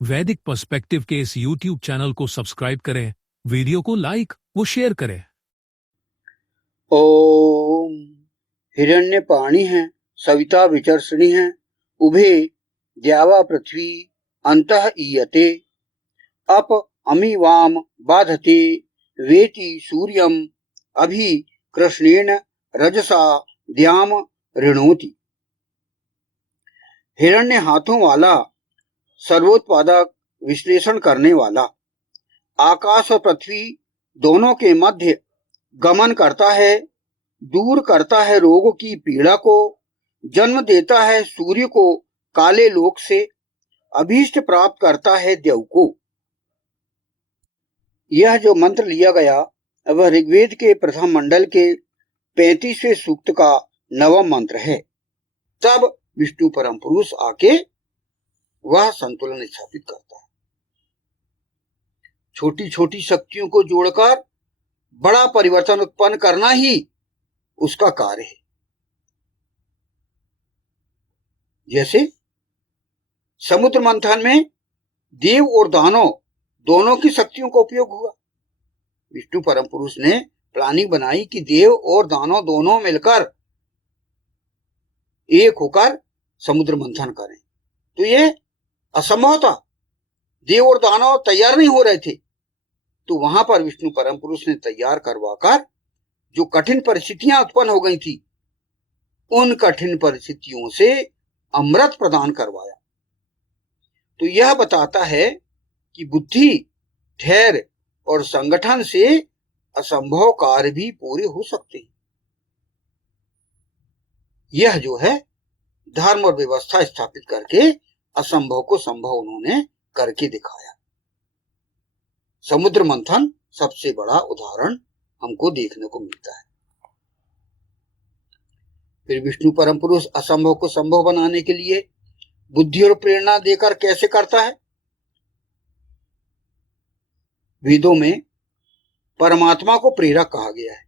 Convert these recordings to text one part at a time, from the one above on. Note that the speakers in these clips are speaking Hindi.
वैदिक पर्सपेक्टिव के इस YouTube चैनल को सब्सक्राइब करें, वीडियो को लाइक व शेयर करें। ओम हिरण्यपाणि हैं सविता विचर्षणि हैं उभे द्यावा पृथ्वी अंतः ईयते अप अमिवाम बाधते वेति सूर्यम अभि कृष्णेन रजसा द्याम ऋणोति। हिरण्य हाथों वाला, सर्वोत्पादक, विश्लेषण करने वाला, आकाश और पृथ्वी दोनों के मध्य गमन करता है, दूर करता है रोग की पीड़ा को, जन्म देता है सूर्य को काले लोक से, अभीष्ट प्राप्त करता है देव को। यह जो मंत्र लिया गया वह ऋग्वेद के प्रथम मंडल के 35वें सूक्त का 9वां मंत्र है। तब विष्णु परम पुरुष आके वह संतुलन स्थापित करता है। छोटी छोटी शक्तियों को जोड़कर बड़ा परिवर्तन उत्पन्न करना ही उसका कार्य है। जैसे समुद्र मंथन में देव और दानव दोनों की शक्तियों का उपयोग हुआ। विष्णु परम पुरुष ने प्लानिंग बनाई कि देव और दानव दोनों मिलकर एक होकर समुद्र मंथन करें, तो ये असंभव था। देव और दानव तैयार नहीं हो रहे थे, तो वहां पर विष्णु परम पुरुष ने तैयार करवाकर जो कठिन परिस्थितियां उत्पन्न हो गई थी, उन कठिन परिस्थितियों से अमृत प्रदान करवाया। तो यह बताता है कि बुद्धि, धैर्य और संगठन से असंभव कार्य भी पूरे हो सकते हैं। यह जो है धर्म और व्यवस्था स्थापित करके असंभव को संभव उन्होंने करके दिखाया। समुद्र मंथन सबसे बड़ा उदाहरण हमको देखने को मिलता है। फिर विष्णु परम पुरुष असंभव को संभव बनाने के लिए बुद्धि और प्रेरणा देकर कैसे करता है? वेदों में परमात्मा को प्रेरक कहा गया है।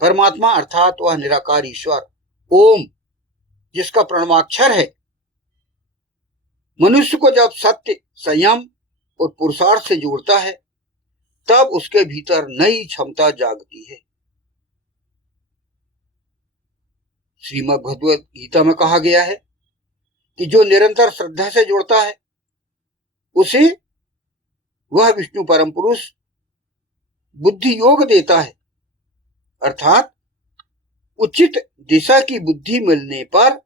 परमात्मा अर्थात वह निराकार ईश्वर ओम, जिसका प्रणवाक्षर है। मनुष्य को जब सत्य, संयम और पुरुषार्थ से जोड़ता है, तब उसके भीतर नई क्षमता जागती है। श्रीमद् भगवद गीता में कहा गया है कि जो निरंतर श्रद्धा से जोड़ता है, उसे वह विष्णु परम पुरुष बुद्धि योग देता है, अर्थात उचित दिशा की बुद्धि मिलने पर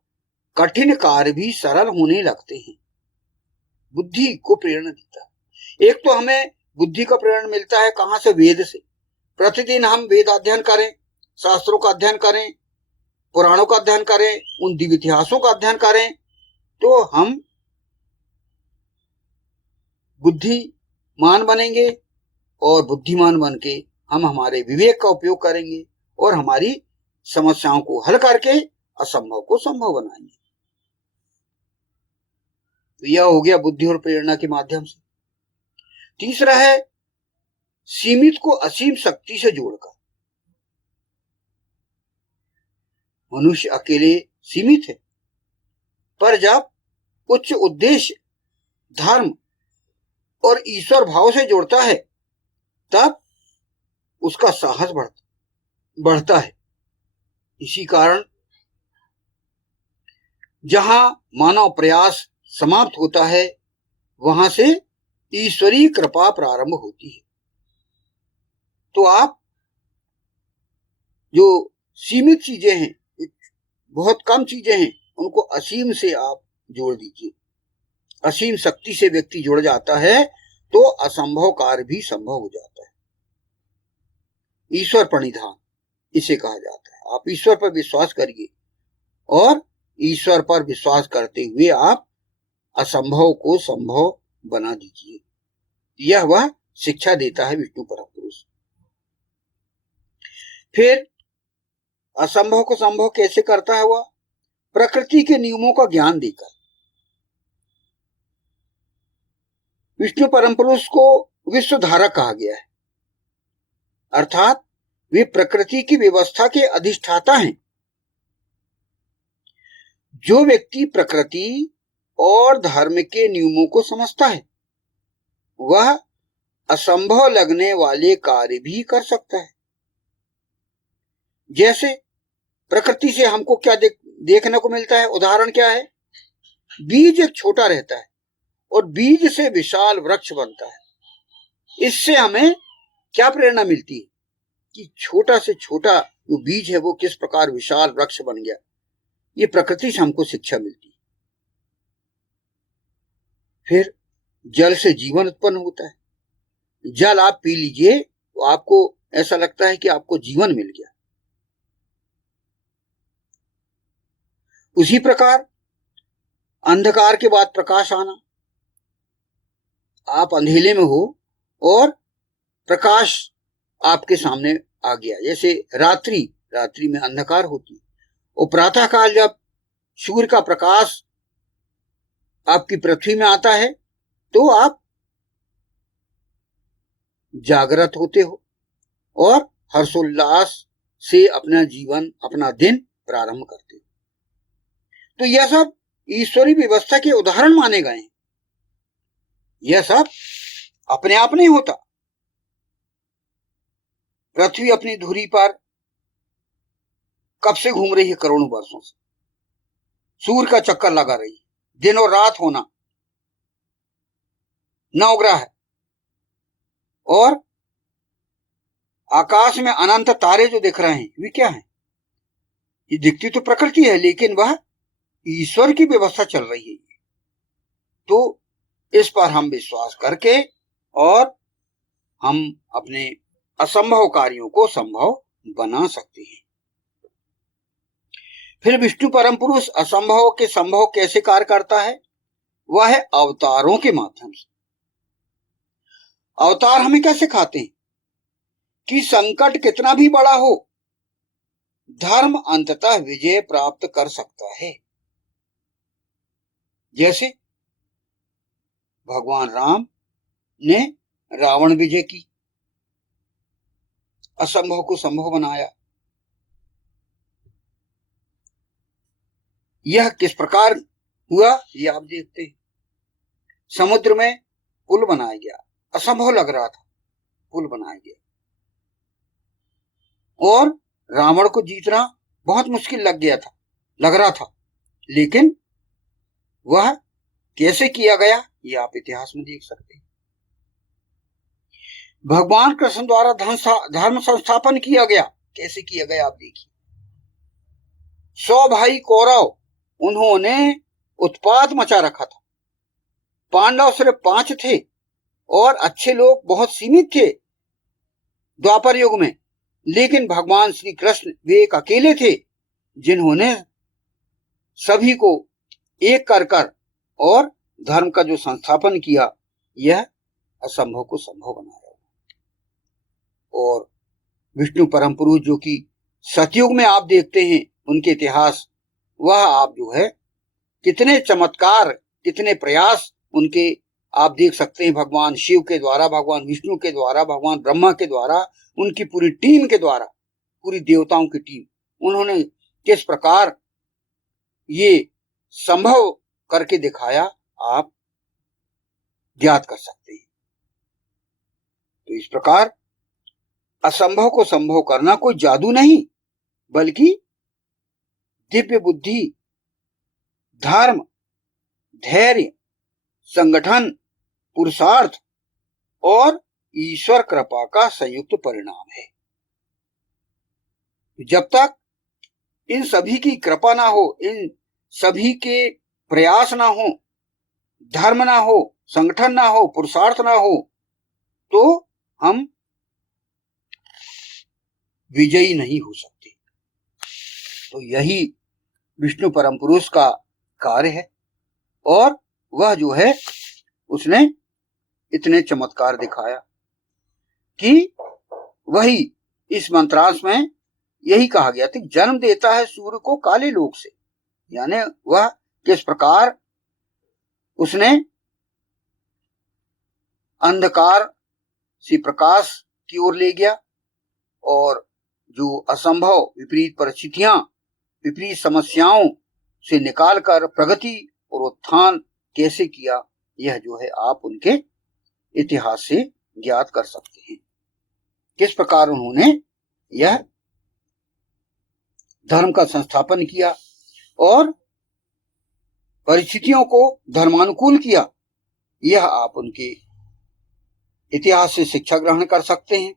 कठिन कार्य भी सरल होने लगते हैं। बुद्धि को प्रेरणा देता है। एक तो हमें बुद्धि का प्रेरणा मिलता है कहां से? वेद से। प्रतिदिन हम वेद अध्ययन करें, शास्त्रों का अध्ययन करें, पुराणों का अध्ययन करें, उन दिव्य इतिहासों का अध्ययन करें, तो हम बुद्धिमान बनेंगे और बुद्धिमान बन के हम हमारे विवेक का उपयोग करेंगे और हमारी समस्याओं को हल करके असंभव को संभव बनाएंगे। तो यह हो गया बुद्धि और प्रेरणा के माध्यम से। तीसरा है सीमित को असीम शक्ति से जोड़कर। मनुष्य अकेले सीमित है, पर जब उच्च उद्देश्य, धर्म और ईश्वर भाव से जोड़ता है, तब उसका साहस बढ़ता है। इसी कारण जहां मानव प्रयास समाप्त होता है, वहां से ईश्वरीय कृपा प्रारंभ होती है। तो आप जो सीमित चीजें हैं, बहुत कम चीजें हैं, उनको असीम से आप जोड़ दीजिए। असीम शक्ति से व्यक्ति जुड़ जाता है तो असंभव कार्य भी संभव हो जाता है। ईश्वर प्रणिधान इसे कहा जाता है। आप ईश्वर पर विश्वास करिए और ईश्वर पर विश्वास करते हुए आप असंभव को संभव बना दीजिए। यह वह शिक्षा देता है विष्णु परम पुरुष। फिर असंभव को संभव कैसे करता है? वह प्रकृति के नियमों का ज्ञान देकर। विष्णु परम पुरुष को विश्वधारक कहा गया है, अर्थात वे प्रकृति की व्यवस्था के अधिष्ठाता हैं। जो व्यक्ति प्रकृति और धर्म के नियमों को समझता है, वह असंभव लगने वाले कार्य भी कर सकता है। जैसे प्रकृति से हमको क्या देखने को मिलता है, उदाहरण क्या है? बीज एक छोटा रहता है और बीज से विशाल वृक्ष बनता है। इससे हमें क्या प्रेरणा मिलती है कि छोटा से छोटा जो बीज है वो किस प्रकार विशाल वृक्ष बन गया। ये प्रकृति से हमको शिक्षा मिलती है। फिर जल से जीवन उत्पन्न होता है। जल आप पी लीजिए तो आपको ऐसा लगता है कि आपको जीवन मिल गया। उसी प्रकार अंधकार के बाद प्रकाश आना। आप अंधेले में हो और प्रकाश आपके सामने आ गया। जैसे रात्रि में अंधकार होती है और प्रातः काल जब सूर्य का प्रकाश आपकी पृथ्वी में आता है तो आप जागृत होते हो और हर्षोल्लास से अपना जीवन, अपना दिन प्रारंभ करते हो। तो यह सब ईश्वरीय व्यवस्था के उदाहरण माने गए हैं। यह सब अपने आप नहीं होता। पृथ्वी अपनी धुरी पर कब से घूम रही है? करोड़ों वर्षों से। सूर्य का चक्कर लगा रही है, दिन और रात होना, नवग्रह है और आकाश में अनंत तारे जो दिख रहे हैं वे क्या हैं? ये दिखती तो प्रकृति है लेकिन वह ईश्वर की व्यवस्था चल रही है। तो इस पर हम विश्वास करके और हम अपने असंभव कार्यों को संभव बना सकते हैं। फिर विष्णु परम पुरुष असंभव के संभव कैसे कार्य करता है? वह है अवतारों के माध्यम से। अवतार हमें क्या सिखाते हैं कि संकट कितना भी बड़ा हो, धर्म अंततः विजय प्राप्त कर सकता है। जैसे भगवान राम ने रावण विजय की, असंभव को संभव बनाया। यह किस प्रकार हुआ ये आप देखते हैं। समुद्र में पुल बनाया गया, असंभव लग रहा था, पुल बनाया गया और रावण को जीतना बहुत मुश्किल लग रहा था, लेकिन वह कैसे किया गया ये आप इतिहास में देख सकते हैं। भगवान कृष्ण द्वारा धर्म संस्थापन किया गया, कैसे किया गया आप देखिए। 100 भाई कौरव, उन्होंने उत्पात मचा रखा था। पांडव सिर्फ 5 थे और अच्छे लोग बहुत सीमित थे द्वापर युग में, लेकिन भगवान श्री कृष्ण वे एक अकेले थे जिन्होंने सभी को एक कर और धर्म का जो संस्थापन किया, यह असंभव को संभव बनाया। और विष्णु परम पुरुष जो कि सतयुग में आप देखते हैं उनके इतिहास, वह आप जो है कितने चमत्कार, कितने प्रयास उनके आप देख सकते हैं। भगवान शिव के द्वारा, भगवान विष्णु के द्वारा, भगवान ब्रह्मा के द्वारा, उनकी पूरी टीम के द्वारा, पूरी देवताओं की टीम, उन्होंने किस प्रकार ये संभव करके दिखाया, आप ज्ञात कर सकते हैं। तो इस प्रकार असंभव को संभव करना कोई जादू नहीं, बल्कि दिव्य बुद्धि, धर्म, धैर्य, संगठन, पुरुषार्थ और ईश्वर कृपा का संयुक्त परिणाम है। जब तक इन सभी की कृपा ना हो, इन सभी के प्रयास ना हो, धर्म ना हो, संगठन ना हो, पुरुषार्थ ना हो, तो हम विजयी नहीं हो सकते। तो यही विष्णु परम पुरुष का कार्य है और वह जो है उसने इतने चमत्कार दिखाया कि वही इस मंत्रांश में यही कहा गया था, जन्म देता है सूर्य को काले लोक से, यानी वह किस प्रकार उसने अंधकार से प्रकाश की ओर ले गया और जो असंभव विपरीत परिस्थितियां, विपरीत समस्याओं से निकालकर प्रगति और उत्थान कैसे किया, यह जो है आप उनके इतिहास से ज्ञात कर सकते हैं। किस प्रकार उन्होंने यह धर्म का संस्थापन किया और परिस्थितियों को धर्मानुकूल किया, यह आप उनके इतिहास से शिक्षा ग्रहण कर सकते हैं।